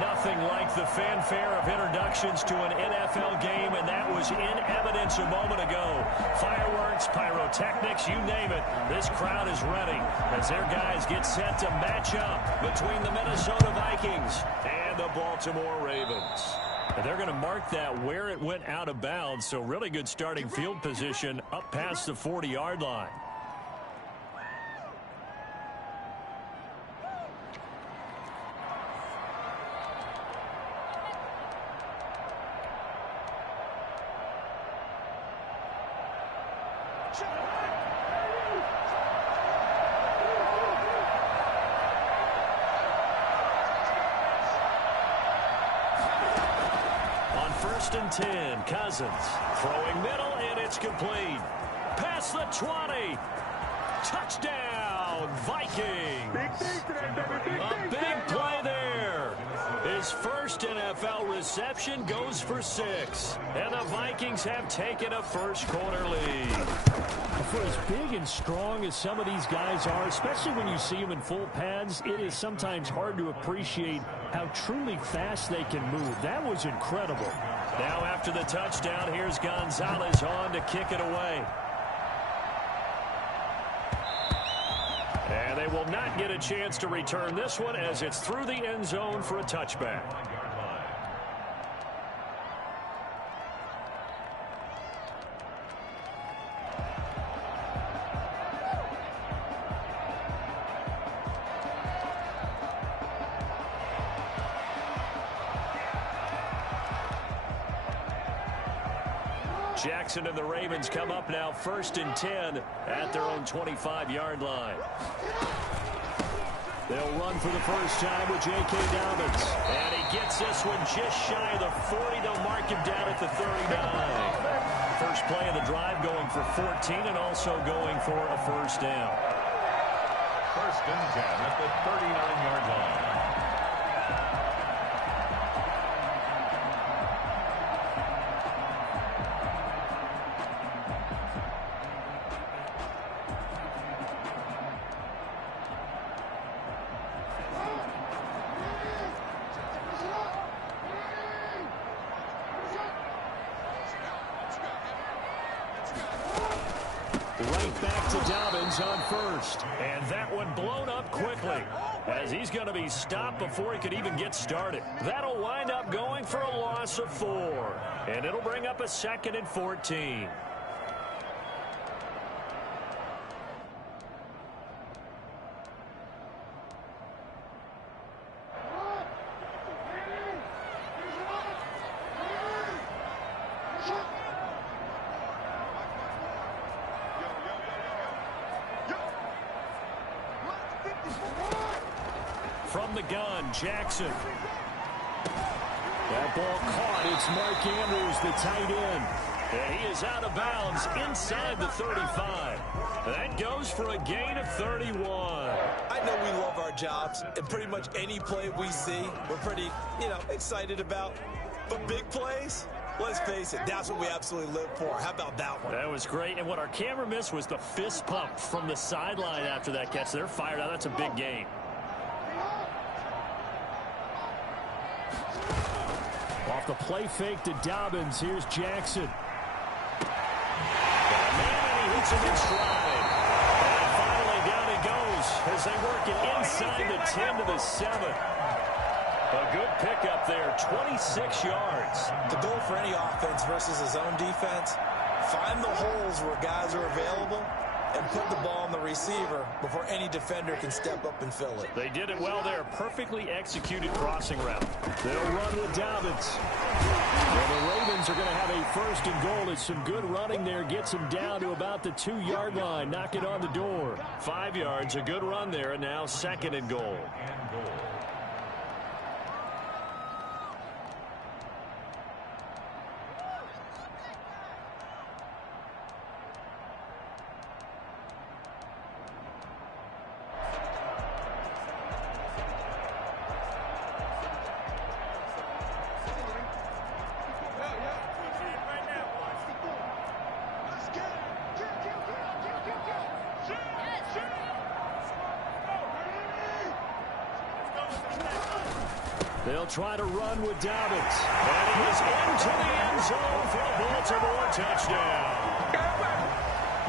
Nothing like the fanfare of introductions to an NFL game, and that was in evidence a moment ago. Fireworks, pyrotechnics, you name it. This crowd is ready as their guys get set to match up between the Minnesota Vikings and the Baltimore Ravens. And they're going to mark that where it went out of bounds, so really good starting field position up past the 40-yard line. On 1st and 10, Cousins throwing middle, and it's complete. Past the 20. Touchdown, Vikings. A big play there. His first NFL reception goes for 6. And the Vikings have taken a first-quarter lead. For as big and strong as some of these guys are, especially when you see them in full pads, it is sometimes hard to appreciate how truly fast they can move. That was incredible. Now after the touchdown, here's Gonzalez on to kick it away. And they will not get a chance to return this one as it's through the end zone for a touchback. Jackson and the Ravens come up now 1st and 10 at their own 25-yard line. They'll run for the first time with J.K. Dobbins. And he gets this one just shy of the 40. They'll mark him down at the 39. First play of the drive going for 14 and also going for a first down. 1st and 10 at the 39-yard line. Right back to Dobbins on first. And that one blown up quickly as he's going to be stopped before he could even get started. That'll wind up going for a loss of 4. And it'll bring up a 2nd and 14. From the gun, Jackson. That ball caught. It's Mark Andrews, the tight end. And he is out of bounds inside the 35. That goes for a gain of 31. I know we love our jobs, and pretty much any play we see, we're pretty, excited about. But big plays, let's face it, that's what we absolutely live for. How about that one? That was great. And what our camera missed was the fist pump from the sideline after that catch. They're fired out. That's a big gain. Off the play fake to Dobbins. Here's Jackson. And he hits him in stride. And finally down he goes as they work it inside the 10 to the 7. A good pickup there, 26 yards. The goal for any offense versus his own defense, find the holes where guys are available and put the ball on the receiver before any defender can step up and fill it. They did it well there. Perfectly executed crossing route. They'll run with Dobbins. Well, the Ravens are going to have a 1st and goal. It's some good running there. Gets him down to about the 2-yard line. Knock it on the door. 5 yards, a good run there, and now 2nd and goal. They'll try to run with Dobbins. And he is into the end zone for a Baltimore touchdown.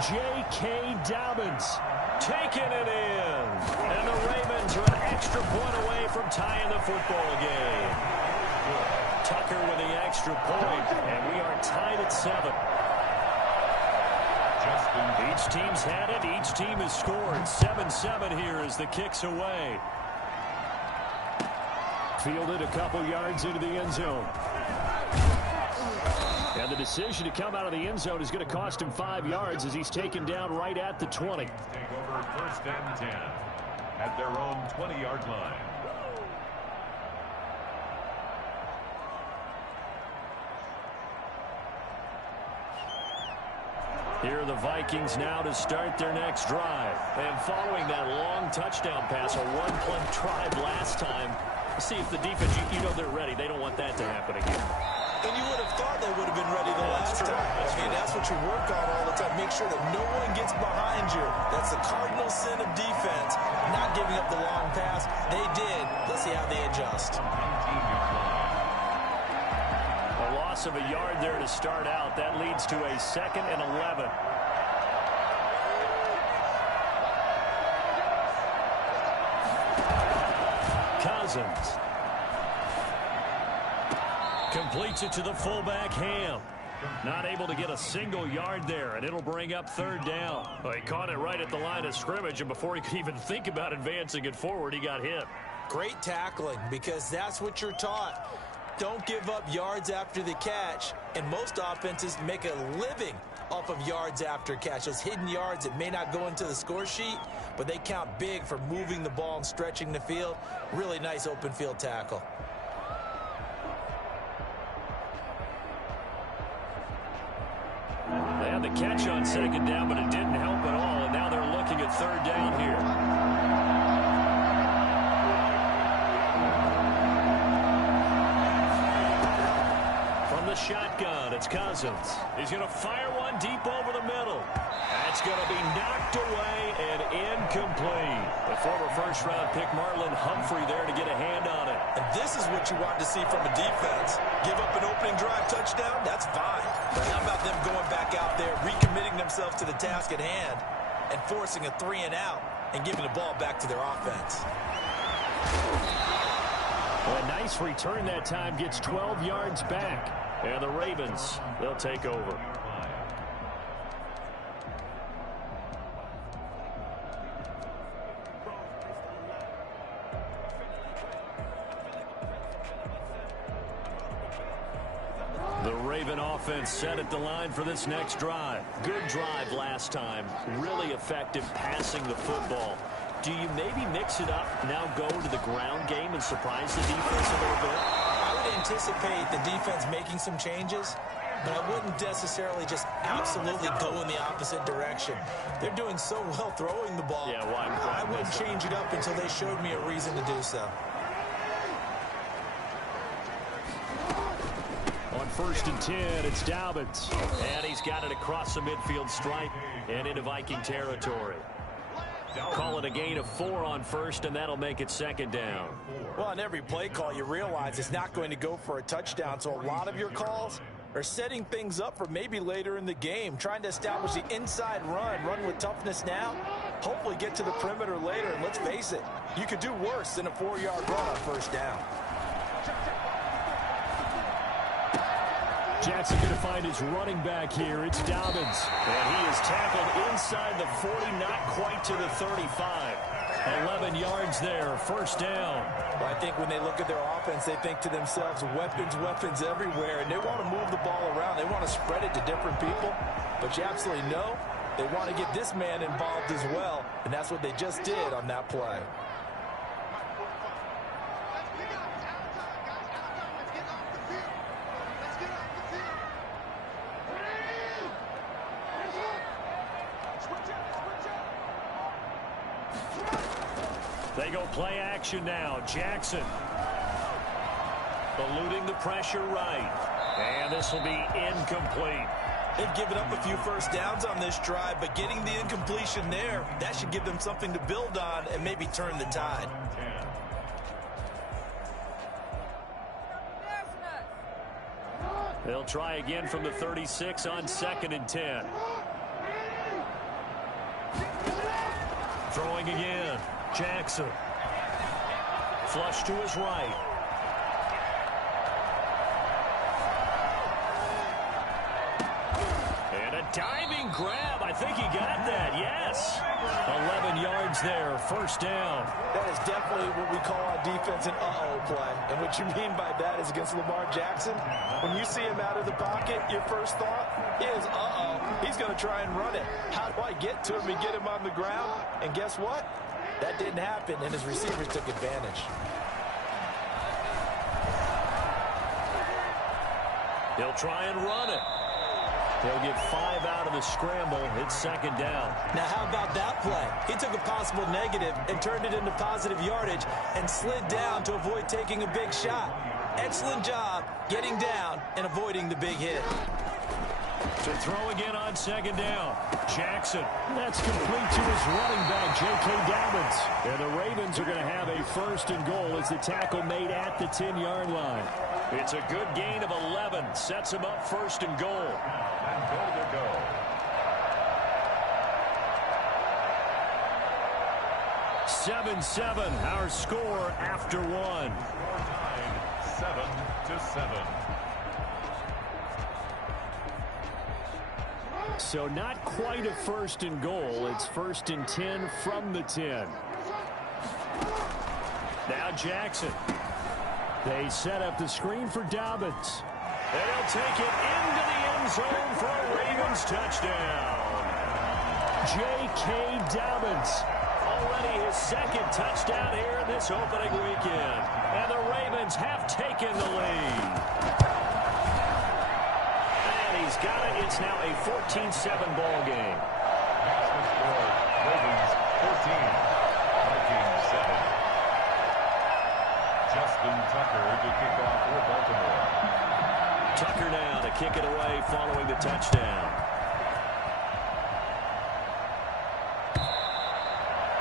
J.K. Dobbins taking it in. And the Ravens are an extra point away from tying the football game. Tucker with the extra point, and we are tied at 7. Each team's had it. Each team has scored. 7-7 here as the kick's away. Fielded a couple yards into the end zone. And the decision to come out of the end zone is going to cost him 5 yards as he's taken down right at the 20. Take over 1st and 10 at their own 20-yard line. Here are the Vikings now to start their next drive. And following that long touchdown pass, a one-play drive last time, see if the defense, you know they're ready. They don't want that to happen again. And you would have thought they would have been ready the last time. I mean, that's what you work on all the time. Make sure that no one gets behind you. That's the cardinal sin of defense, not giving up the long pass. They did. Let's see how they adjust. A loss of a yard there to start out. That leads to a 2nd and 11. Cousins completes it to the fullback, Ham. Not able to get a single yard there, and it'll bring up 3rd down. Well, he caught it right at the line of scrimmage, and before he could even think about advancing it forward, he got hit. Great tackling, because that's what you're taught. Don't give up yards after the catch, and most offenses make a living off of yards after catch. Those hidden yards that may not go into the score sheet, but they count big for moving the ball and stretching the field. Really nice open field tackle. They had the catch on 2nd down, but it didn't help at all, and now they're looking at 3rd down here. Shotgun, it's Cousins. He's going to fire one deep over the middle. That's going to be knocked away and incomplete. The former first-round pick Marlon Humphrey there to get a hand on it. And this is what you want to see from a defense. Give up an opening drive touchdown, that's fine. But how about them going back out there, recommitting themselves to the task at hand, and forcing a 3-and-out and giving the ball back to their offense. Well, a nice return that time, gets 12 yards back. And the Ravens, they'll take over. The Raven offense set at the line for this next drive. Good drive last time. Really effective passing the football. Do you maybe mix it up, now go to the ground game and surprise the defense a little bit? I would anticipate the defense making some changes, but I wouldn't necessarily just absolutely go in the opposite direction. They're doing so well throwing the ball. Yeah, why I wouldn't change it up until they showed me a reason to do so. On 1st and 10, it's Dobbins. And he's got it across the midfield stripe and into Viking territory. Call it a gain of 4 on 1st, and that'll make it 2nd down. Well, on every play call, you realize it's not going to go for a touchdown, so a lot of your calls are setting things up for maybe later in the game, trying to establish the inside run with toughness now, hopefully get to the perimeter later, and let's face it, you could do worse than a 4-yard run on 1st down. Jackson going to find his running back here. It's Dobbins. And he is tackled inside the 40, not quite to the 35. 11 yards there, 1st down. Well, I think when they look at their offense, they think to themselves, weapons everywhere, and they want to move the ball around. They want to spread it to different people. But you absolutely know they want to get this man involved as well, and that's what they just did on that play. They go play action now. Jackson eluding the pressure right. And this will be incomplete. They've given up a few 1st downs on this drive, but getting the incompletion there, that should give them something to build on and maybe turn the tide. They'll try again from the 36 on 2nd and 10. Throwing again. Jackson. Flush to his right. And a diving grab. I think he got that. Yes. 11 yards there. First down. That is definitely what we call on defense an uh-oh play. And what you mean by that is against Lamar Jackson, when you see him out of the pocket, your first thought is, uh-oh, he's going to try and run it. How do I get to him and get him on the ground? And guess what? That didn't happen, and his receivers took advantage. He'll try and run it. He'll get 5 out of the scramble. It's 2nd down. Now, how about that play? He took a possible negative and turned it into positive yardage and slid down to avoid taking a big shot. Excellent job getting down and avoiding the big hit. To throw again on 2nd down. Jackson. That's complete to his running back, J.K. Dobbins. And the Ravens are going to have a 1st and goal as the tackle made at the 10-yard line. It's a good gain of 11. Sets him up 1st and goal. And goal to go. Seven, our score after one. 7-7. So not quite a 1st and goal. It's 1st and 10 from the 10. Now Jackson. They set up the screen for Dobbins. And he'll take it into the end zone for a Ravens touchdown. J.K. Dobbins. Already his 2nd touchdown here in this opening weekend. And the Ravens have taken the lead. And he's got it. It's now a 14-7 ball game. Ravens 14. Vikings 7. Justin Tucker to kick off for Baltimore. Tucker now to kick it away following the touchdown.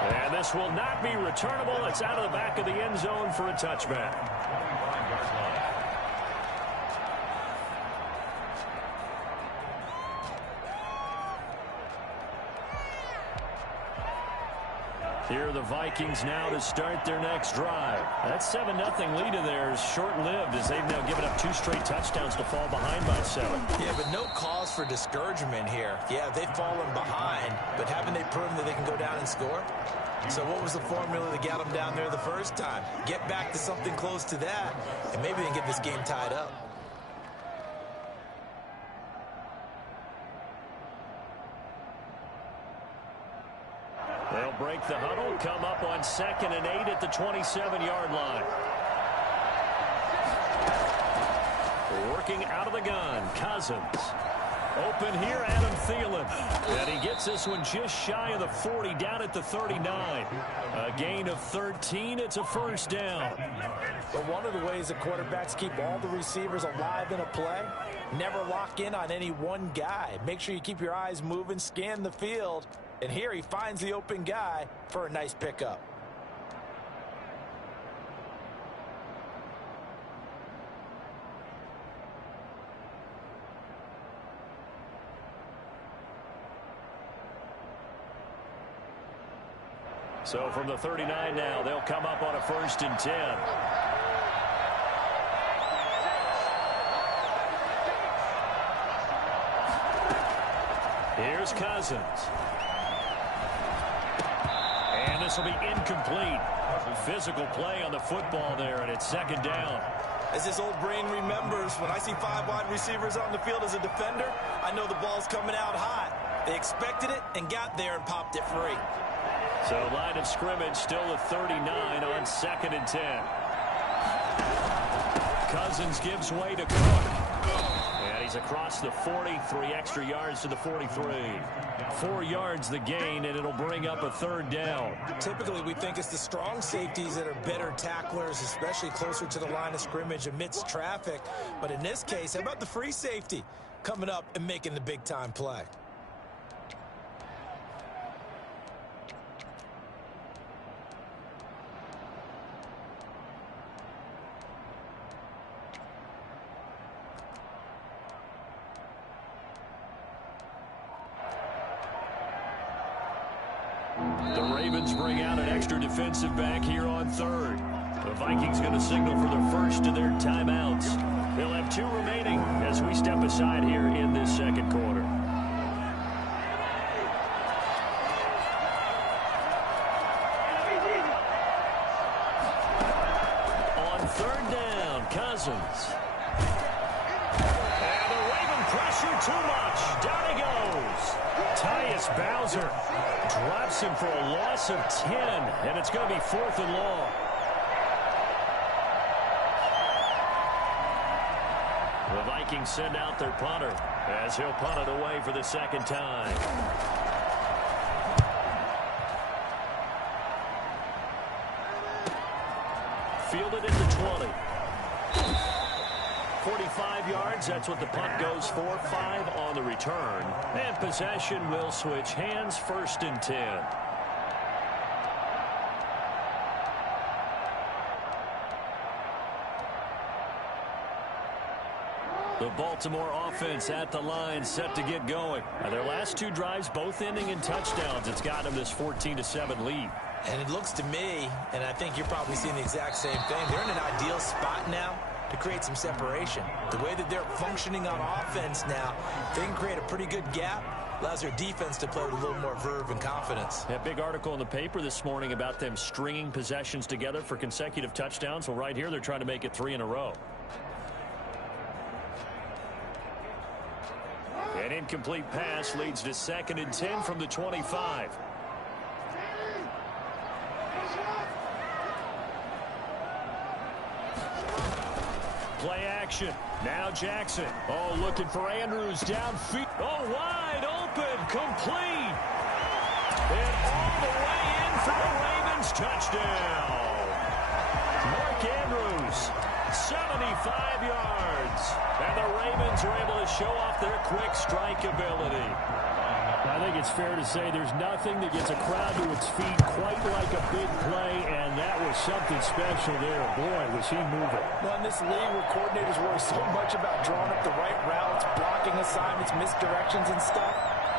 And this will not be returnable. It's out of the back of the end zone for a touchback. 25-yard line. Here are the Vikings now to start their next drive. That 7-0 lead of theirs short-lived as they've now given up 2 straight touchdowns to fall behind by 7. Yeah, but no cause for discouragement here. Yeah, they've fallen behind, but haven't they proven that they can go down and score? So what was the formula that got them down there the first time? Get back to something close to that, and maybe they can get this game tied up. They'll break the huddle, come up on 2nd and 8 at the 27-yard line. Working out of the gun, Cousins. Open here, Adam Thielen. And he gets this one just shy of the 40, down at the 39. A gain of 13, it's a 1st down. But one of the ways the quarterbacks keep all the receivers alive in a play, never lock in on any one guy. Make sure you keep your eyes moving, scan the field. And here he finds the open guy for a nice pickup. So from the 39 now, they'll come up on a 1st and 10. Here's Cousins. And this will be incomplete. Physical play on the football there, and it's 2nd down. As this old brain remembers, when I see 5 wide receivers on the field as a defender, I know the ball's coming out hot. They expected it and got there and popped it free. So line of scrimmage still at 39 on 2nd and 10. Cousins gives way to Cook. And he's across the 40, 3 extra yards to the 43. 4 yards the gain, and it'll bring up a 3rd down. Typically, we think it's the strong safeties that are better tacklers, especially closer to the line of scrimmage amidst traffic. But in this case, how about the free safety coming up and making the big-time play? their defensive back here on third. The Vikings going to signal for the first of their timeouts. They'll have 2 remaining as we step aside here in this second quarter. On third down, Cousins. And the Raven pressure too much. Down he goes. Tyus Bowser drops him for a loss of 10, and it's going to be 4th and long. The Vikings send out their punter as he'll punt it away for the second time. Fielded at the 20. 45 yards, that's what the punt goes for. 5 on the return. And possession will switch hands, 1st and 10. The Baltimore offense at the line, set to get going. Now, their last 2 drives, both ending in touchdowns. It's got them this 14-7 lead. And it looks to me, and I think you're probably seeing the exact same thing, they're in an ideal spot now to create some separation. The way that they're functioning on offense now, they can create a pretty good gap. Allows their defense to play with a little more verve and confidence. That big article in the paper this morning about them stringing possessions together for consecutive touchdowns. Well, right here, they're trying to make it 3 in a row. An incomplete pass leads to 2nd and 10 from the 25. Play action. Now Jackson. Oh, looking for Andrews downfield. Oh, wide open. Complete. And all the way in for the Ravens. Touchdown. Mark Andrews, 75 yards. And the Ravens are able to show off their quick strike ability. I think it's fair to say there's nothing that gets a crowd to its feet quite like a big play, and that was something special there. Boy, was he moving. Well, in this league where coordinators worry so much about drawing up the right routes, blocking assignments, misdirections and stuff,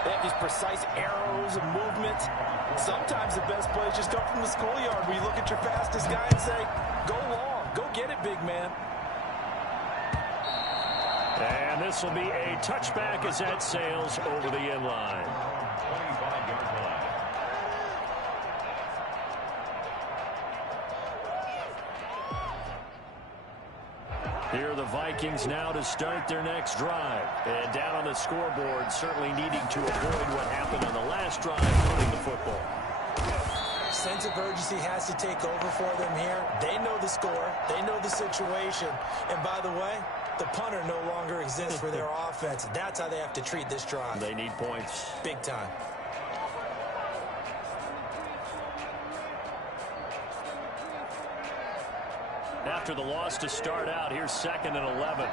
they have these precise arrows and movements. Sometimes the best plays just come from the schoolyard where you look at your fastest guy and say, go long, go get it, big man. And this will be a touchback as that sails over the end line. 25-yard line. Here are the Vikings now to start their next drive. And down on the scoreboard, certainly needing to avoid what happened on the last drive, punting the football. Sense of urgency has to take over for them here. They know the score. They know the situation. And by the way, the punter no longer exists for their offense. That's how they have to treat this drive. They need points. Big time. After the loss to start out, here's 2nd and 11.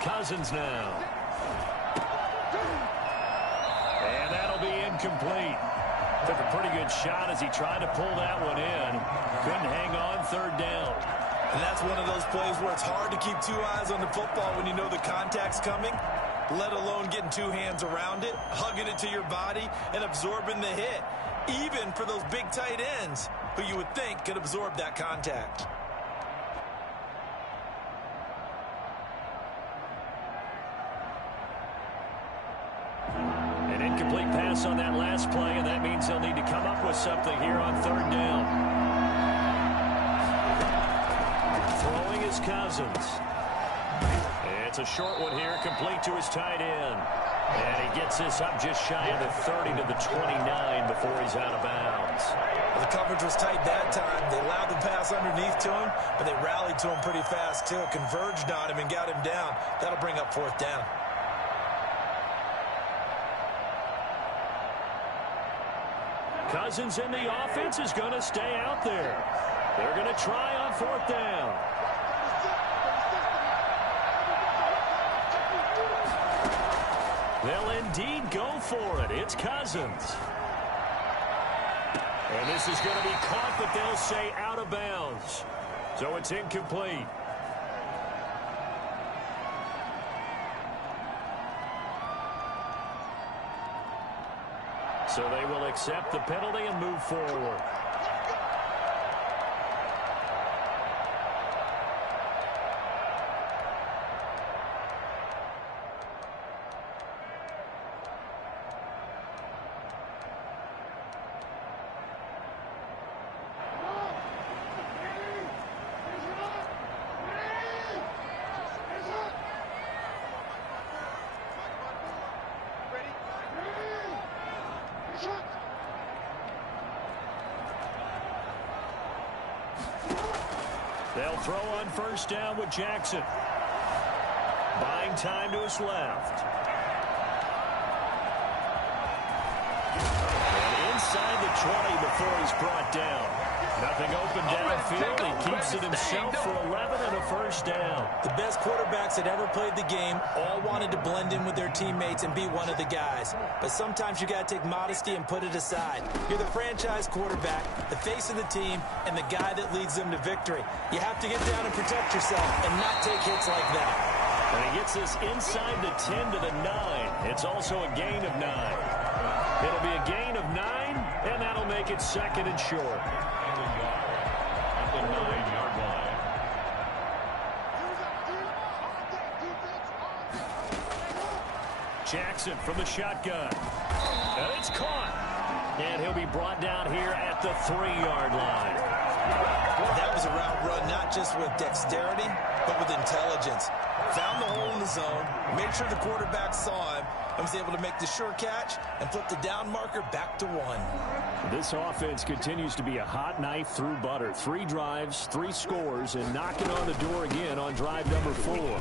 Cousins now. And that'll be incomplete. Took a pretty good shot as he tried to pull that one in. Couldn't hang on 3rd down. And that's one of those plays where it's hard to keep 2 eyes on the football when you know the contact's coming, let alone getting 2 hands around it, hugging it to your body, and absorbing the hit, even for those big tight ends who you would think could absorb that contact. An incomplete pass on that last play, and that means they'll need to come up with something here on 3rd down. Throwing is Cousins. It's a short one here, complete to his tight end. And he gets this up just shy of the 30 to the 29 before he's out of bounds. Well, the coverage was tight that time. They allowed the pass underneath to him, but they rallied to him pretty fast, too. Converged on him and got him down. That'll bring up 4th down. Cousins in the offense is going to stay out there. They're going to try on 4th down. They'll indeed go for it. It's Cousins. And this is going to be caught, but they'll say out of bounds. So it's incomplete. So they will accept the penalty and move forward. They'll throw on first down with Jackson. Buying time to his left. And inside the 20 before he's brought down. Nothing open downfield. He keeps it himself for 11 and a first down. The best quarterbacks that ever played the game all wanted to blend in with their teammates and be one of the guys. But sometimes you got to take modesty and put it aside. You're the franchise quarterback, the face of the team, and the guy that leads them to victory. You have to get down and protect yourself and not take hits like that. And he gets this inside the 10 to the 9. It's also a gain of 9. It'll be a gain of 9, and that'll make it second and short. At the 9-yard line. Jackson from the shotgun. And it's caught. And he'll be brought down here at the 3-yard line. That was a route run not just with dexterity, but with intelligence. Found the hole in the zone, made sure the quarterback saw him, and was able to make the sure catch and flip the down marker back to 1. This offense continues to be a hot knife through butter. 3 drives, 3 scores, and knocking on the door again on drive number 4.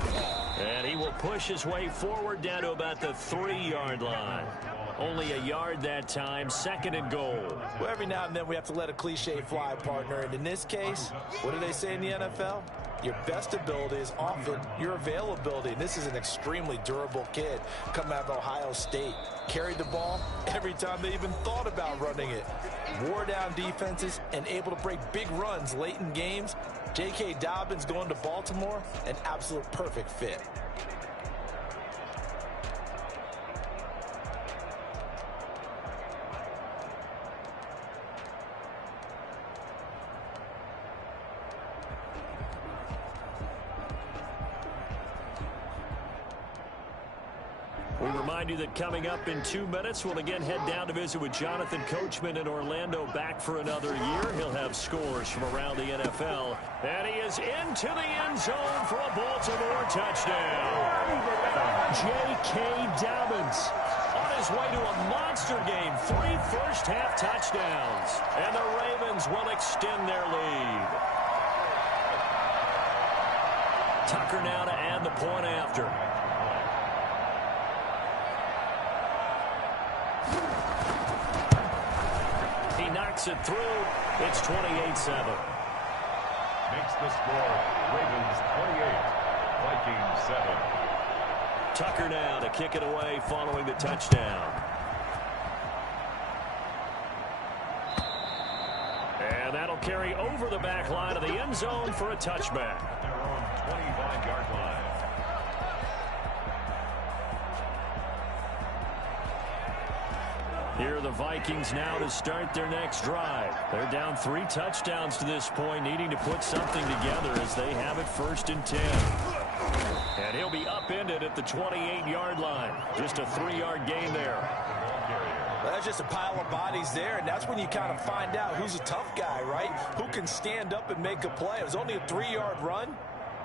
And he will push his way forward down to about the 3-yard line. Only a yard that time, second and goal. Well, every now and then we have to let a cliche fly, partner. And in this case, what do they say in the NFL? Your best ability is often your availability. And this is an extremely durable kid coming out of Ohio State. Carried the ball every time they even thought about running it. Wore down defenses and able to break big runs late in games. J.K. Dobbins going to Baltimore, an absolute perfect fit. We remind you that coming up in 2 minutes, we'll again head down to visit with Jonathan Coachman in Orlando, back for another year. He'll have scores from around the NFL. And he is into the end zone for a Baltimore touchdown. J.K. Dobbins on his way to a monster game. 3 first-half touchdowns. And the Ravens will extend their lead. Tucker now to add the point after. Knocks it through. It's 28-7. Makes the score Ravens 28, Vikings 7. Tucker now to kick it away following the touchdown. And that'll carry over the back line of the end zone for a touchback. At their own 25-yard line. Here are the Vikings now to start their next drive. They're down 3 touchdowns to this point, needing to put something together as they have it 1st and 10. And he'll be upended at the 28-yard line. Just a 3-yard gain there. Well, that's just a pile of bodies there, and that's when you kind of find out who's a tough guy, right? Who can stand up and make a play. It was only a 3-yard run,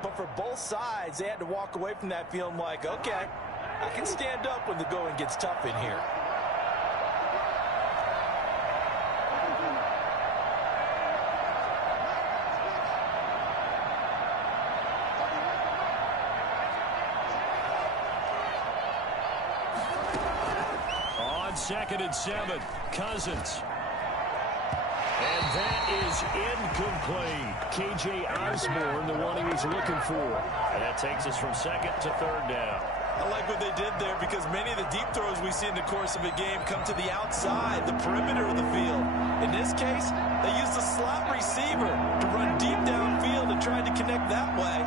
but for both sides, they had to walk away from that feeling like, okay, I can stand up when the going gets tough in here. Second and 7, Cousins. And that is incomplete. K.J. Osborne, the one he was looking for. And that takes us from 2nd to 3rd down. I like what they did there because many of the deep throws we see in the course of a game come to the outside, the perimeter of the field. In this case, they used a slot receiver to run deep downfield and tried to connect that way.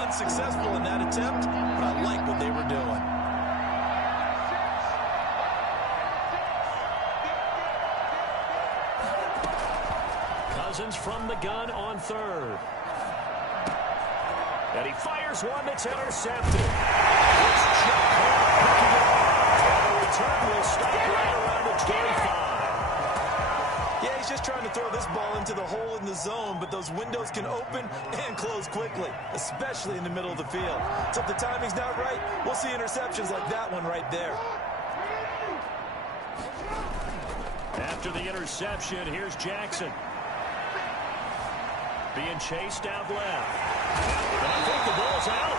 Unsuccessful in that attempt, but I like what they were doing. Cousins from the gun on third. And he fires one that's intercepted. It's Chuck Clark picking it off. And the return will stop right around the 25. Yeah, he's just trying to throw this ball into the hole in the zone, but those windows can open and close quickly, especially in the middle of the field. So if the timing's not right, we'll see interceptions like that one right there. After the interception, here's Jackson. Being chased out left. And I think the ball's out.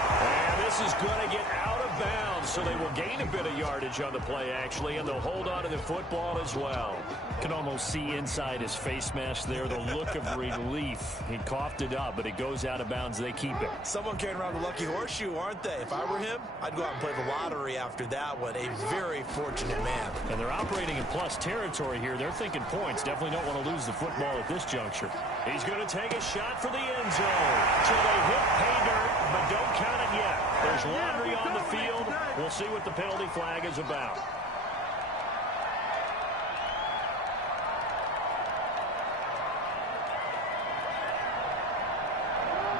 And this is going to get out of bounds, so they will gain a bit of yardage on the play, actually, and they'll hold on to the football as well. Can almost see inside his face mask there the look of relief. He coughed it up, but it goes out of bounds. They keep it. Someone carrying around a lucky horseshoe, aren't they? If I were him, I'd go out and play the lottery after that one. A very fortunate man. And they're operating in plus territory here. They're thinking points. Definitely don't want to lose the football at this juncture. He's going to take a shot for the end zone. So they hit pay dirt, but don't count it yet. There's laundry on the field. We'll see what the penalty flag is about.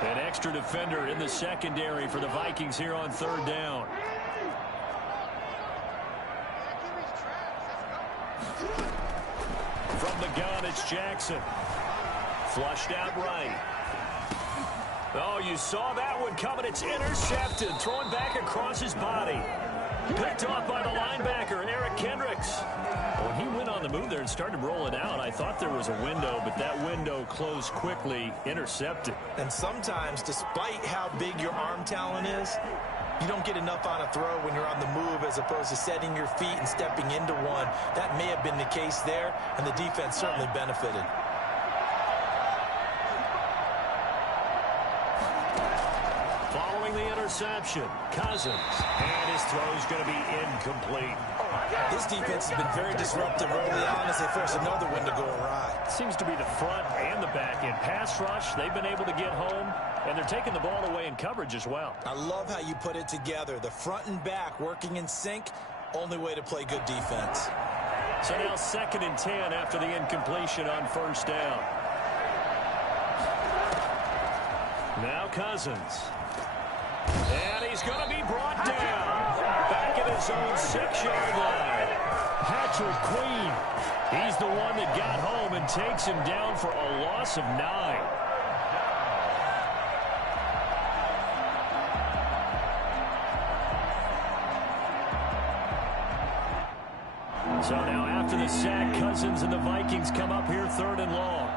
An extra defender in the secondary for the Vikings here on third down. From the gun, it's Jackson. Flushed out right. Oh, you saw that one coming. It's intercepted. Thrown back across his body. Picked off by the linebacker, Eric Kendricks. When he went on the move there and started rolling out, I thought there was a window, but that window closed quickly, intercepted. And sometimes, despite how big your arm talent is, you don't get enough on a throw when you're on the move as opposed to setting your feet and stepping into one. That may have been the case there, and the defense certainly benefited. Following the interception, Cousins. And his throw is going to be incomplete. This defense has been very disruptive early on as they force another one to go awry. Seems to be the front and the back end. Pass rush, they've been able to get home, and they're taking the ball away in coverage as well. I love how you put it together. The front and back working in sync, only way to play good defense. So now 2nd and 10 after the incompletion on first down. Now Cousins. And he's going to be brought down. Back at his own 6-yard line. Patrick Queen. He's the one that got home and takes him down for a loss of 9. So now after the sack, Cousins and the Vikings come up here 3rd and long.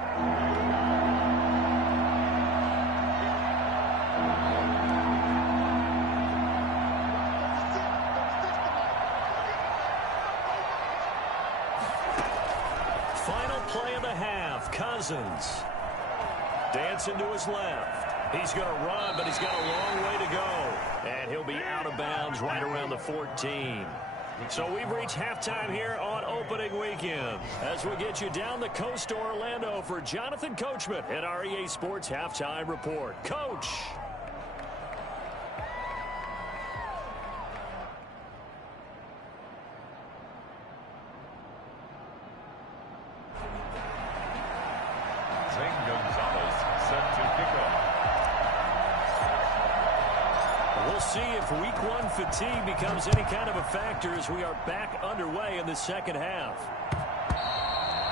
Final play of the half. Cousins dancing to his left. He's going to run, but he's got a long way to go. And he'll be out of bounds right around the 14. So we've reached halftime here on opening weekend as we get you down the coast to Orlando for Jonathan Coachman at our EA Sports Halftime Report. Coach. Zane Gonzalez set to kick off. We'll see if week 1 fatigue becomes any kind of a factor as we are back underway in the second half.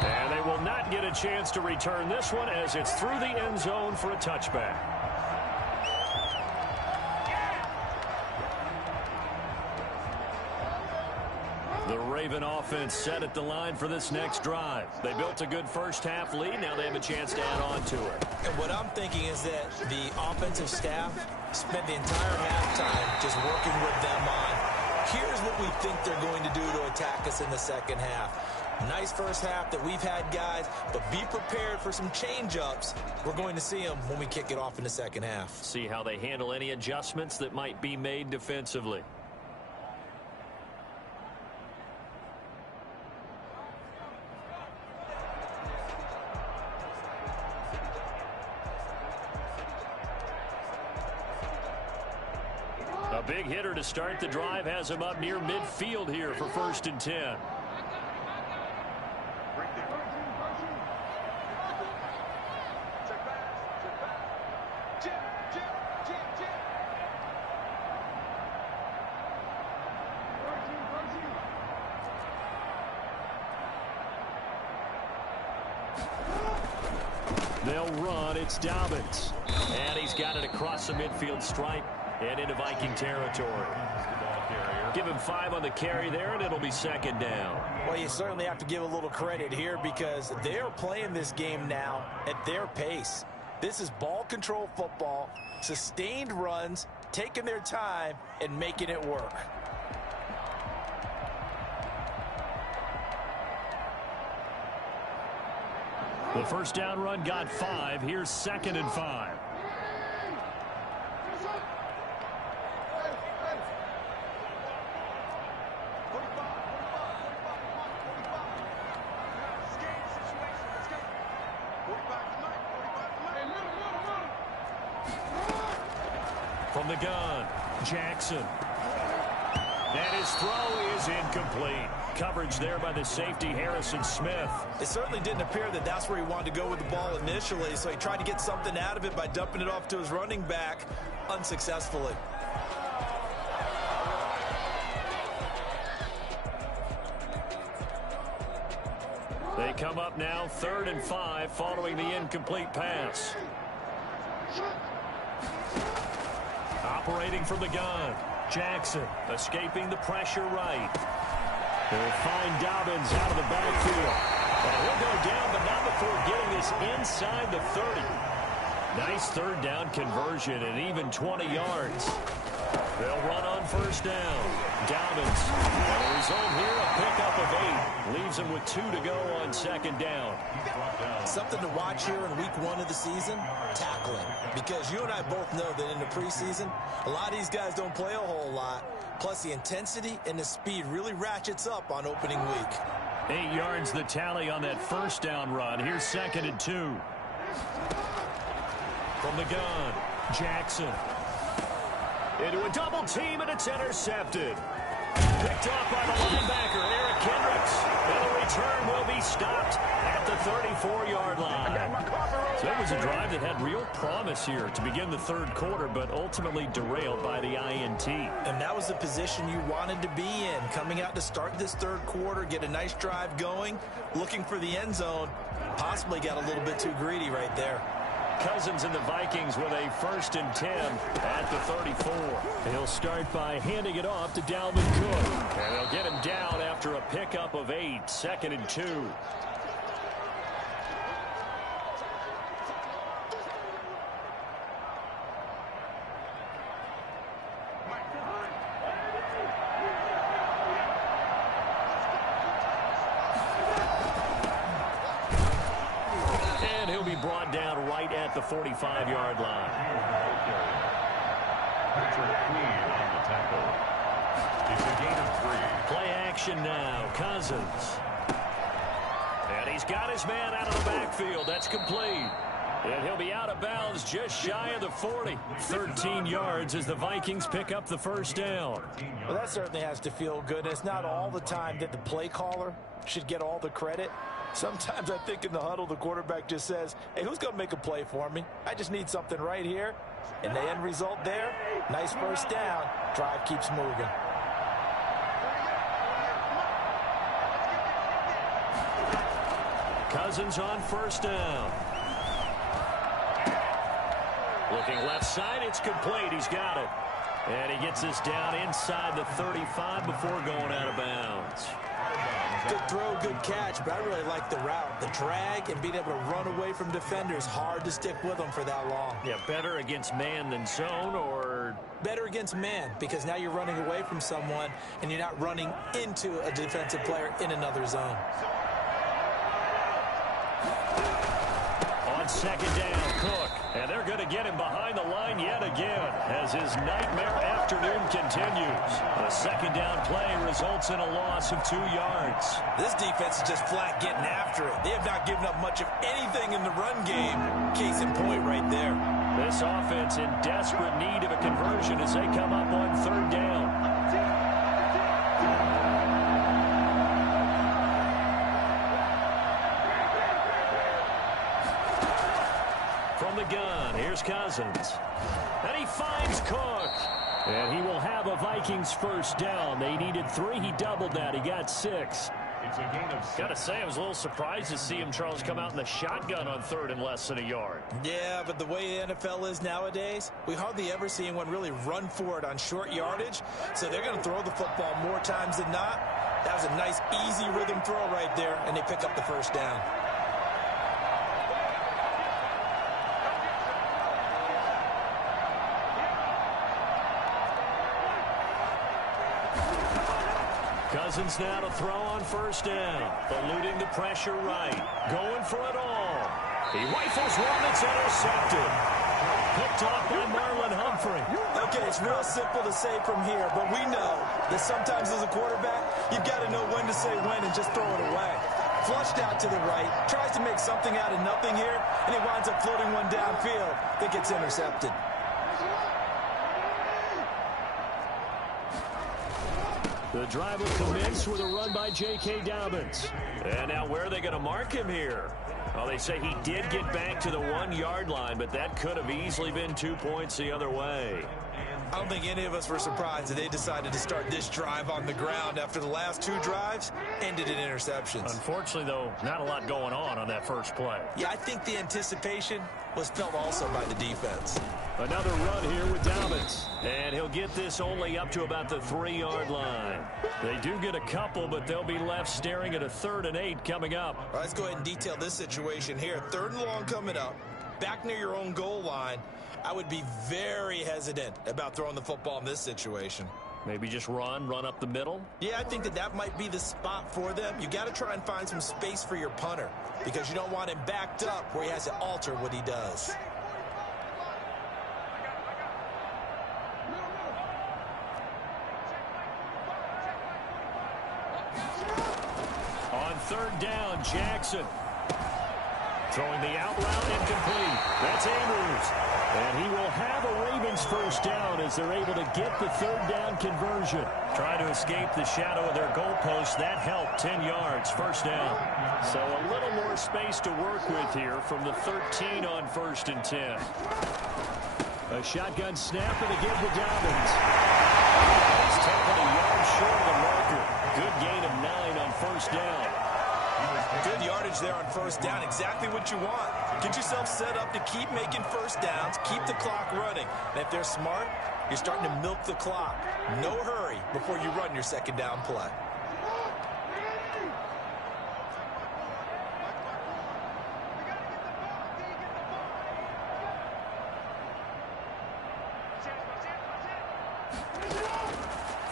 And they will not get a chance to return this one as it's through the end zone for a touchback. The Raven offense set at the line for this next drive. They built a good first half lead. Now they have a chance to add on to it. And what I'm thinking is that the offensive staff spent the entire halftime just working with them on, here's what we think they're going to do to attack us in the second half. Nice first half that we've had, guys, but be prepared for some change-ups. We're going to see them when we kick it off in the second half. See how they handle any adjustments that might be made defensively. A big hitter to start the drive has him up near midfield here for 1st and 10. They'll run. It's Dobbins. And he's got it across the midfield stripe and into Viking territory. Give him 5 on the carry there, and it'll be second down. Well, you certainly have to give a little credit here because they're playing this game now at their pace. This is ball control football, sustained runs, taking their time, and making it work. The first down run got 5. Here's 2nd and 5. From the gun, Jackson. And his throw is incomplete. Coverage there by the safety, Harrison Smith. It certainly didn't appear that that's where he wanted to go with the ball initially, so he tried to get something out of it by dumping it off to his running back unsuccessfully. They come up now 3rd and 5 following the incomplete pass. Operating from the gun, Jackson escaping the pressure right. They'll find Dobbins out of the backfield. And he'll go down, but not before getting this inside the 30. Nice 3rd down conversion and even 20 yards. They'll run on 1st down. Dobbins. And the result here, a pickup of 8. Leaves them with 2 to go on 2nd down. Something to watch here in week 1 of the season, tackling. Because you and I both know that in the preseason, a lot of these guys don't play a whole lot. Plus, the intensity and the speed really ratchets up on opening week. 8 yards the tally on that 1st down run. Here's 2nd and 2. From the gun, Jackson. Into a double team, and it's intercepted. Picked off by the linebacker, Eric Kendricks. And the return will be stopped at the 34-yard line. So it was a drive that had real promise here to begin the 3rd quarter, but ultimately derailed by the INT. And that was the position you wanted to be in. Coming out to start this 3rd quarter, get a nice drive going, looking for the end zone. Possibly got a little bit too greedy right there. Cousins and the Vikings with a 1st and 10 at the 34. He'll start by handing it off to Dalvin Cook. And they'll get him down after a pickup of 8, 2nd and 2. Brought down right at the 45-yard line. Patrick Queen on the tackle. It's a gain of 3. Play action now. Cousins. And he's got his man out of the backfield. That's complete. And he'll be out of bounds just shy of the 40. 13 yards as the Vikings pick up the 1st down. Well, that certainly has to feel good. It's not all the time that the play caller should get all the credit. Sometimes I think in the huddle, the quarterback just says, hey, who's going to make a play for me? I just need something right here. And the end result there, nice 1st down. Drive keeps moving. Cousins on 1st down. Looking left side, it's complete. He's got it. And he gets this down inside the 35 before going out of bounds. Good throw, good catch, but I really like the route. The drag and being able to run away from defenders, hard to stick with them for that long. Yeah, better against man than zone, or? Better against man, because now you're running away from someone and you're not running into a defensive player in another zone. On 2nd down, Cook. And they're going to get him behind the line yet again as his nightmare afternoon continues. A 2nd down play results in a loss of 2 yards. This defense is just flat getting after it. They have not given up much of anything in the run game. Case in point right there. This offense in desperate need of a conversion as they come up on 3rd down. From the gun, here's Cousins. And he finds Cook. And he will have a Vikings 1st down. They needed 3. He doubled that. He got 6. It's a gain of 6. Got to say, I was a little surprised to see him, Charles, come out in the shotgun on 3rd and less than a yard. Yeah, but the way the NFL is nowadays, we hardly ever see anyone really run for it on short yardage. So they're going to throw the football more times than not. That was a nice, easy rhythm throw right there, and they pick up the first down. Cousins now to throw on 1st down. Eluding the pressure right. Going for it all. He rifles one that's intercepted. Picked off by Marlon Humphrey. Okay, it's real simple to say from here, but we know that sometimes as a quarterback, you've got to know when to say when and just throw it away. Flushed out to the right, tries to make something out of nothing here, and he winds up floating one downfield that gets intercepted. The drive will commence with a run by J.K. Dobbins. And now where are they going to mark him here? Well, they say he did get back to the 1-yard line, but that could have easily been 2 points the other way. I don't think any of us were surprised that they decided to start this drive on the ground after the last 2 drives ended in interceptions. Unfortunately, though, not a lot going on that first play. Yeah, I think the anticipation was felt also by the defense. Another run here with Dobbins. And he'll get this only up to about the 3-yard line. They do get a couple, but they'll be left staring at a 3rd and 8 coming up. All right, let's go ahead and detail this situation here. 3rd and long coming up. Back near your own goal line. I would be very hesitant about throwing the football in this situation. Maybe just run up the middle? Yeah, I think that might be the spot for them. You got to try and find some space for your punter because you don't want him backed up where he has to alter what he does. On 3rd down, Jackson. Throwing the out route incomplete. That's Andrews. And he will have a Ravens first down as they're able to get the 3rd down conversion. Trying to escape the shadow of their goalpost. That helped. 10 yards, first down. So a little more space to work with here from the 13 on 1st and 10. A shotgun snap and again to Dobbins. He's taken a yard short of the marker. Good gain of 9 on 1st down. Good yardage there on 1st down. Exactly what you want. Get yourself set up to keep making 1st downs, keep the clock running. And if they're smart, you're starting to milk the clock. No hurry before you run your 2nd down play.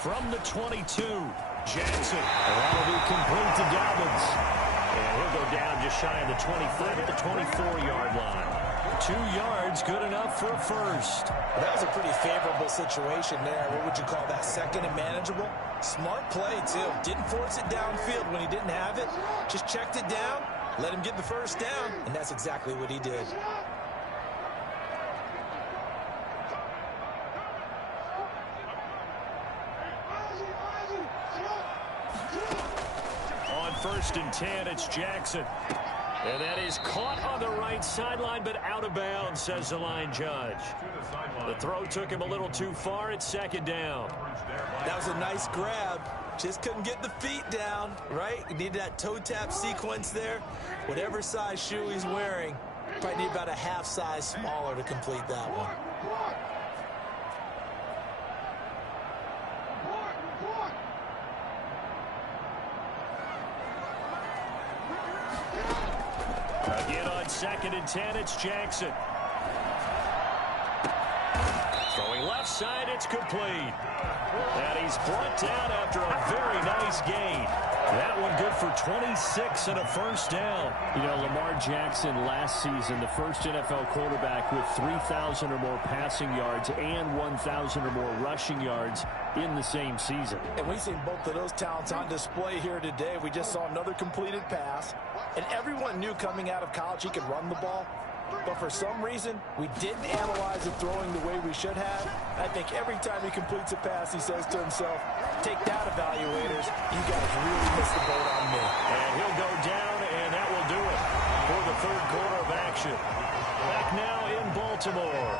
From the 22, Jackson. That'll be complete to Dobbins. And he'll go down just shy of the 25 at the 24-yard line. 2 yards, good enough for a first. Well, that was a pretty favorable situation there. What would you call that? 2nd and manageable? Smart play, too. Didn't force it downfield when he didn't have it. Just checked it down, let him get the first down, and that's exactly what he did. On 1st and 10, it's Jackson. And that is caught on the right sideline, but out of bounds, says the line judge. The throw took him a little too far. It's 2nd down. That was a nice grab. Just couldn't get the feet down, right? You need that toe tap sequence there. Whatever size shoe he's wearing, probably need about a half size smaller to complete that one. Again on 2nd and 10, it's Jackson. Throwing left side, it's complete. And he's brought down after a very nice gain. That one good for 26 and a first down. You know, Lamar Jackson last season, the first NFL quarterback with 3,000 or more passing yards and 1,000 or more rushing yards in the same season. And we've seen both of those talents on display here today. We just saw another completed pass. And everyone knew coming out of college he could run the ball. But for some reason, we didn't analyze it throwing the way we should have. I think every time he completes a pass, he says to himself, take that, evaluators. You guys really missed the boat on me. And he'll go down, and that will do it for the 3rd quarter of action. Back now in Baltimore.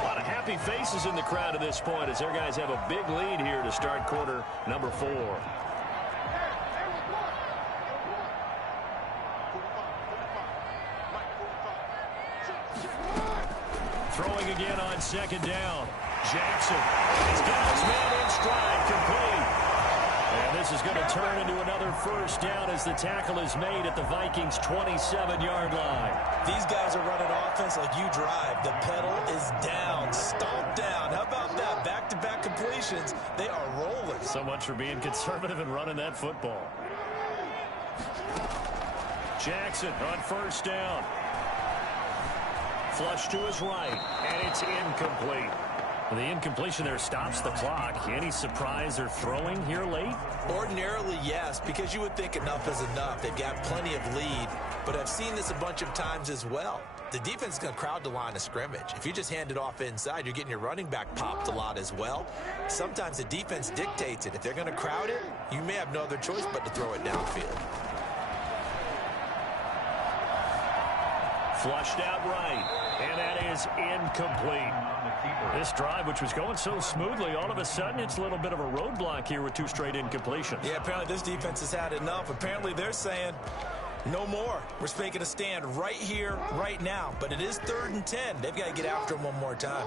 A lot of happy faces in the crowd at this point as their guys have a big lead here to start quarter number 4. Throwing again on second down. Jackson has got his man in stride, complete. And this is going to turn into another first down as the tackle is made at the Vikings' 27-yard line. These guys are running offense like you drive. The pedal is down, stomped down. How about that? Back-to-back completions. They are rolling. So much for being conservative and running that football. Jackson on first down. Flush to his right, and it's incomplete. The incompletion there stops the clock. Any surprise they're throwing here late? Ordinarily, yes, because you would think enough is enough. They've got plenty of lead, but I've seen this a bunch of times as well. The defense is going to crowd the line of scrimmage. If you just hand it off inside, you're getting your running back popped a lot as well. Sometimes the defense dictates it. If they're going to crowd it, you may have no other choice but to throw it downfield. Flushed out right, and that is incomplete. This drive, which was going so smoothly, all of a sudden it's a little bit of a roadblock here with 2 straight incompletions. Yeah, apparently this defense has had enough. Apparently they're saying, no more. We're making a stand right here, right now. But it is 3rd and 10. They've got to get after him one more time.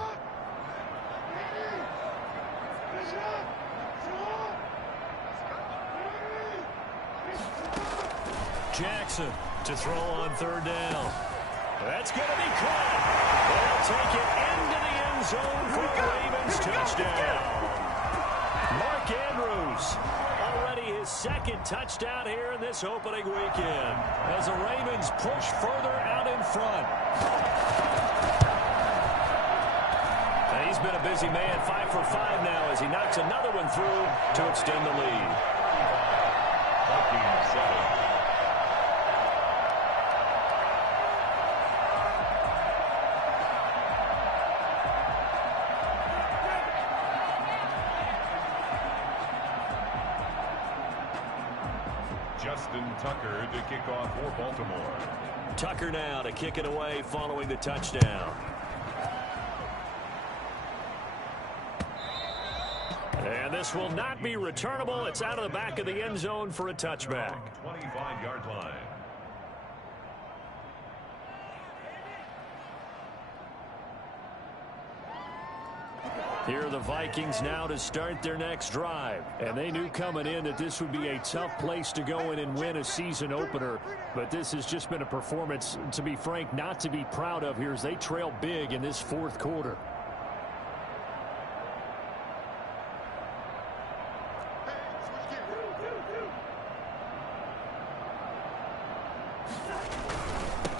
Jackson to throw on 3rd down. That's going to be caught. They'll take it into the end zone for a Ravens touchdown. Mark Andrews, already his 2nd touchdown here in this opening weekend, as the Ravens push further out in front. And he's been a busy man, 5 for 5 now, as he knocks another one through to extend the lead. Justin Tucker to kick off for Baltimore. Tucker now to kick it away following the touchdown. And this will not be returnable. It's out of the back of the end zone for a touchback. 25-yard line. Here are the Vikings now to start their next drive. And they knew coming in that this would be a tough place to go in and win a season opener. But this has just been a performance, to be frank, not to be proud of here as they trail big in this 4th quarter.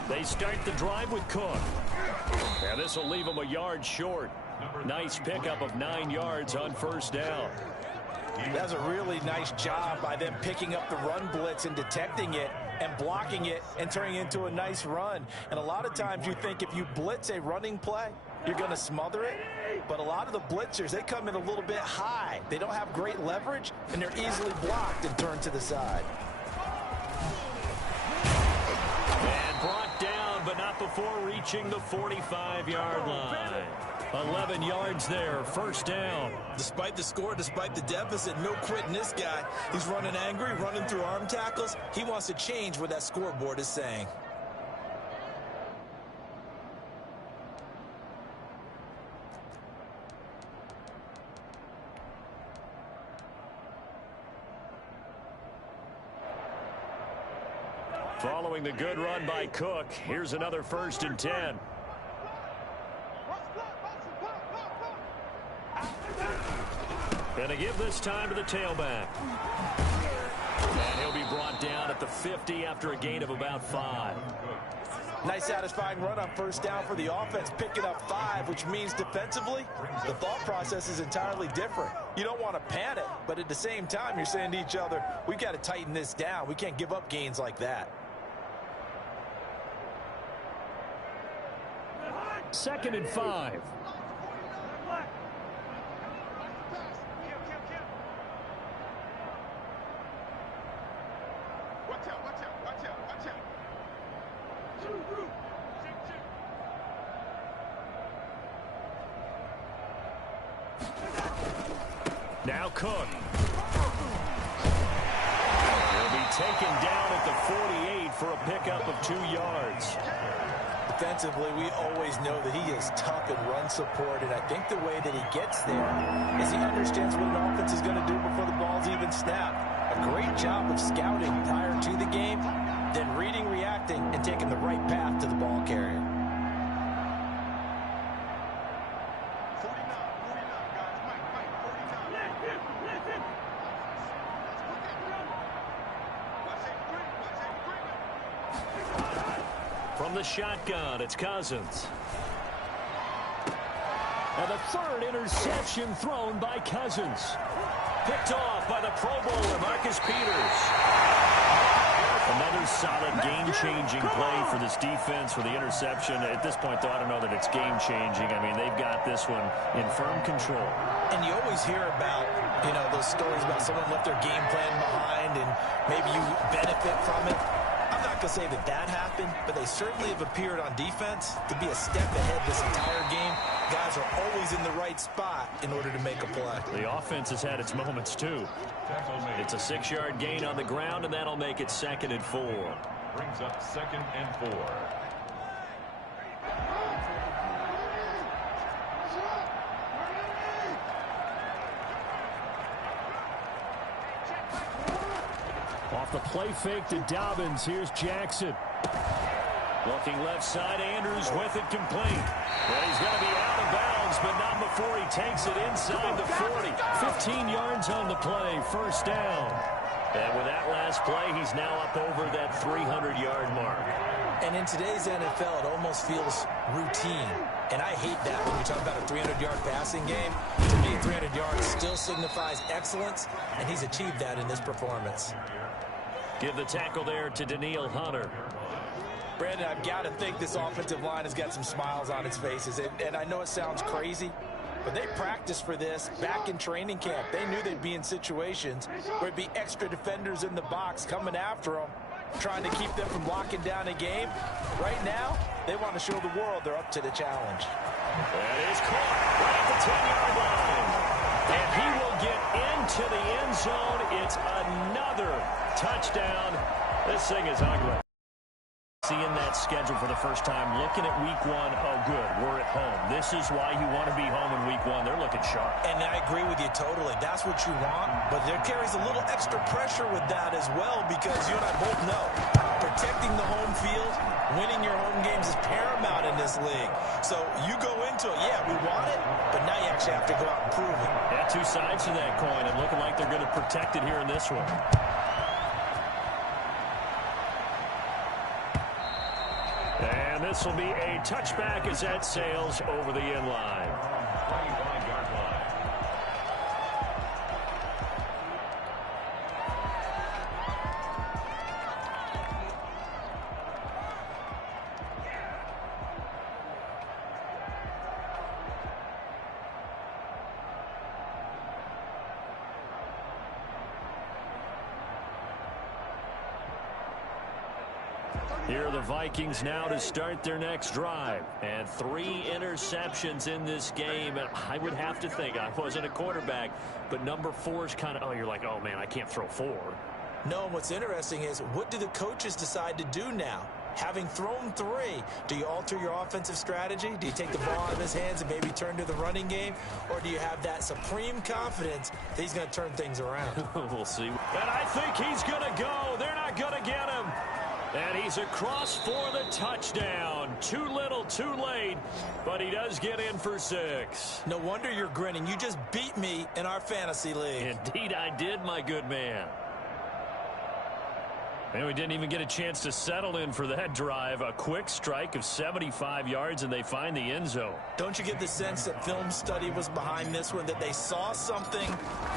They start the drive with Cook. And this will leave them a yard short. Nice pickup of 9 yards on first down. That's a really nice job by them picking up the run blitz and detecting it and blocking it and turning it into a nice run. And a lot of times you think if you blitz a running play, you're going to smother it. But a lot of the blitzers, they come in a little bit high. They don't have great leverage, and they're easily blocked and turned to the side. And brought down, but not before reaching the 45-yard line. 11 yards there, first down. Despite the score, despite the deficit, no quitting this guy. He's running angry, running through arm tackles. He wants to change what that scoreboard is saying. Following the good run by Cook, here's another 1st and 10. And to give this time to the tailback. And he'll be brought down at the 50 after a gain of about 5. Nice satisfying run on first down for the offense, picking up 5, which means defensively, the thought process is entirely different. You don't want to panic, but at the same time, you're saying to each other, we've got to tighten this down. We can't give up gains like that. 2nd and 5. Now Cook. He'll be taken down at the 48 for a pickup of 2 yards. defensively, we always know that he is tough in run support, and I think the way that he gets there is he understands what an offense is going to do before the ball's even snapped. A great job of scouting prior to the game, then reading, reacting, and taking the right path to the ball carrier. From the shotgun, it's Cousins. And the third interception thrown by Cousins. Picked off by the Pro Bowler, Marcus Peters. Another solid game-changing play for this defense for the interception. At this point, though, I don't know that it's game-changing. I mean, they've got this one in firm control. And you always hear about, you know, those stories about someone left their game plan behind and maybe you benefit from it. I'm not going to say that that happened, but they certainly have appeared on defense to be a step ahead this entire game. Guys are always in the right spot in order to make a play. The offense has had its moments, too. It's a 6-yard gain on the ground, and that'll make it 2nd and 4. Brings up 2nd and 4. Off the play fake to Dobbins. Here's Jackson. Looking left side, Andrews with it complete. Well, he's going to be out of bounds, but not before he takes it inside the 40. 15 yards on the play, first down. And with that last play, he's now up over that 300-yard mark. And in today's NFL, it almost feels routine. And I hate that when you talk about a 300-yard passing game. To me, 300 yards still signifies excellence, and he's achieved that in this performance. Give the tackle there to Danielle Hunter. Brandon, I've got to think this offensive line has got some smiles on its faces. And I know it sounds crazy, but they practiced for this back in training camp. They knew they'd be in situations where it'd be extra defenders in the box coming after them, trying to keep them from locking down a game. Right now, they want to show the world they're up to the challenge. That is caught right at the 10-yard line. And he will get into the end zone. It's another touchdown. This thing is ugly. Seeing that schedule for the first time, looking at week 1, oh good, we're at home. This is why you want to be home in week 1. They're looking sharp. And I agree with you totally. That's what you want, but there carries a little extra pressure with that as well because you and I both know protecting the home field, winning your home games is paramount in this league. So you go into it, yeah, we want it, but now you actually have to go out and prove it. Yeah, two sides to that coin, and looking like they're going to protect it here in this one. And this will be a touchback as that sails over the end line. 25-yard line. Here are the Vikings now to start their next drive. And 3 interceptions in this game. And I would have to think, I wasn't a quarterback, but number 4 is kind of, oh, you're like, oh, man, I can't throw 4. No, what's interesting is what do the coaches decide to do now? Having thrown 3, do you alter your offensive strategy? Do you take the ball out of his hands and maybe turn to the running game? Or do you have that supreme confidence that he's going to turn things around? We'll see. And I think he's going to go. They're not going to get him. And he's across for the touchdown. Too little, too late, but he does get in for 6. No wonder you're grinning. You just beat me in our fantasy league. Indeed I did, my good man. And we didn't even get a chance to settle in for that drive. A quick strike of 75 yards, and they find the end zone. Don't you get the sense that film study was behind this one, that they saw something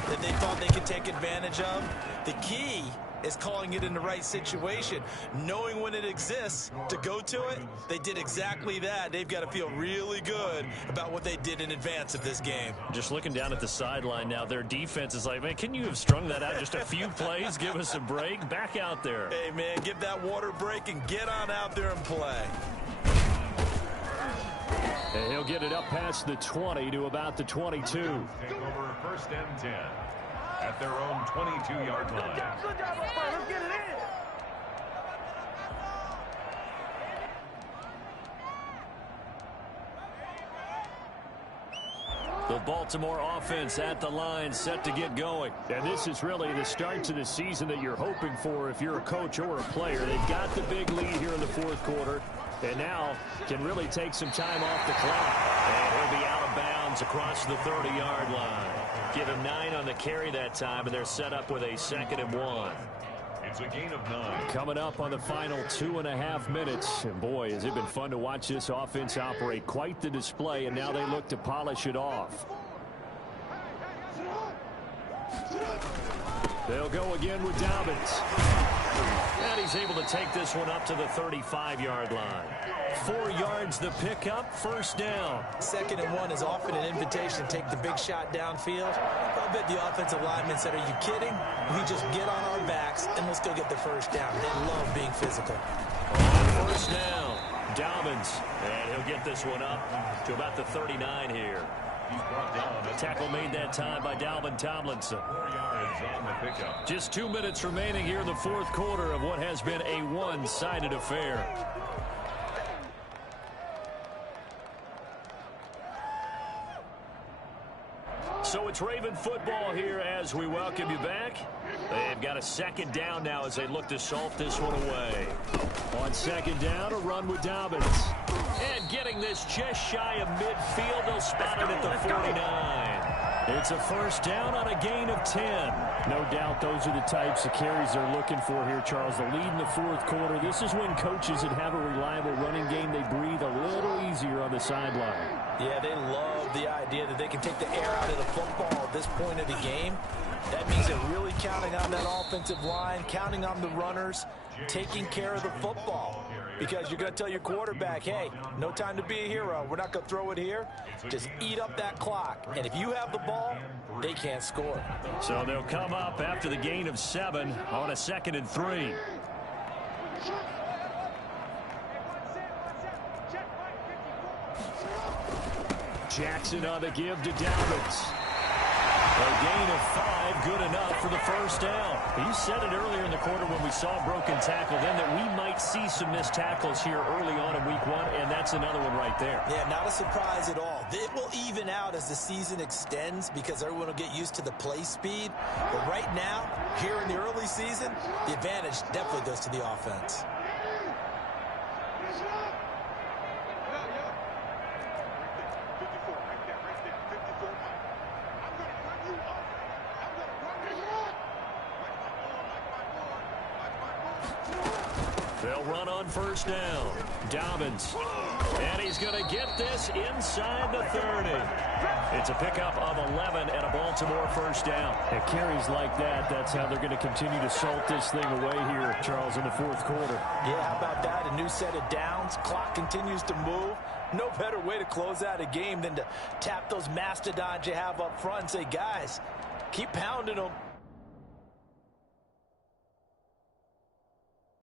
that they thought they could take advantage of? The key is calling it in the right situation, knowing when it exists to go to it. They did exactly that. They've got to feel really good about what they did in advance of this game. Just looking down at the sideline now, their defense is like, man, can you have strung that out just a few plays? Give us a break. Back out there. Hey, man, give that water break and get on out there and play. And he'll get it up past the 20 to about the 22. Take over 1st and 10 at their own 22-yard line. Good job, let's get it in. The Baltimore offense at the line, set to get going. And this is really the start to the season that you're hoping for if you're a coach or a player. They've got the big lead here in the fourth quarter, and now can really take some time off the clock. And he'll be out of bounds across the 30-yard line. Give him 9 on the carry that time, and they're set up with a 2nd and 1. It's a gain of 9. Coming up on the final 2.5 minutes. And boy, has it been fun to watch this offense operate. Quite the display, and now they look to polish it off. They'll go again with Dobbins. And he's able to take this one up to the 35-yard line. 4 yards the pickup, first down. 2nd and 1 is often an invitation to take the big shot downfield. I bet the offensive lineman said, are you kidding? We just get on our backs and let's go get the first down. They love being physical. On first down, Dobbins. And he'll get this one up to about the 39 here. He's brought down. A tackle made that time by Dalvin Tomlinson. 4 yards on the pickup. Just 2 minutes remaining here in the fourth quarter of what has been a one-sided affair. So it's Raven football here as we welcome you back. They've got a 2nd down now as they look to salt this one away. On 2nd down, a run with Dobbins. And getting this just shy of midfield, they'll spot it at the 49. It's a first down on a gain of 10. No doubt those are the types of carries they're looking for here, Charles. The lead in the fourth quarter. This is when coaches that have a reliable running game, they breathe a little easier on the sideline. Yeah, they love the idea that they can take the air out of the football at this point of the game. That means they're really counting on that offensive line, counting on the runners, taking care of the football. Because you're going to tell your quarterback, hey, no time to be a hero. We're not going to throw it here. Just eat up that clock. And if you have the ball, they can't score. So they'll come up after the gain of 7 on a 2nd and 3. Jackson on the give to Dobbins. A gain of 5, good enough for the first down. You said it earlier in the quarter when we saw a broken tackle then that we might see some missed tackles here early on in week 1, and that's another one right there. Yeah, not a surprise at all. It will even out as the season extends because everyone will get used to the play speed. But right now, here in the early season, the advantage definitely goes to the offense. They'll run on first down. Dobbins. And he's going to get this inside the 30. It's a pickup of 11 and a Baltimore first down. At carries like that, that's how they're going to continue to salt this thing away here, Charles, in the fourth quarter. Yeah, how about that? A new set of downs. Clock continues to move. No better way to close out a game than to tap those mastodons you have up front and say, guys, keep pounding them.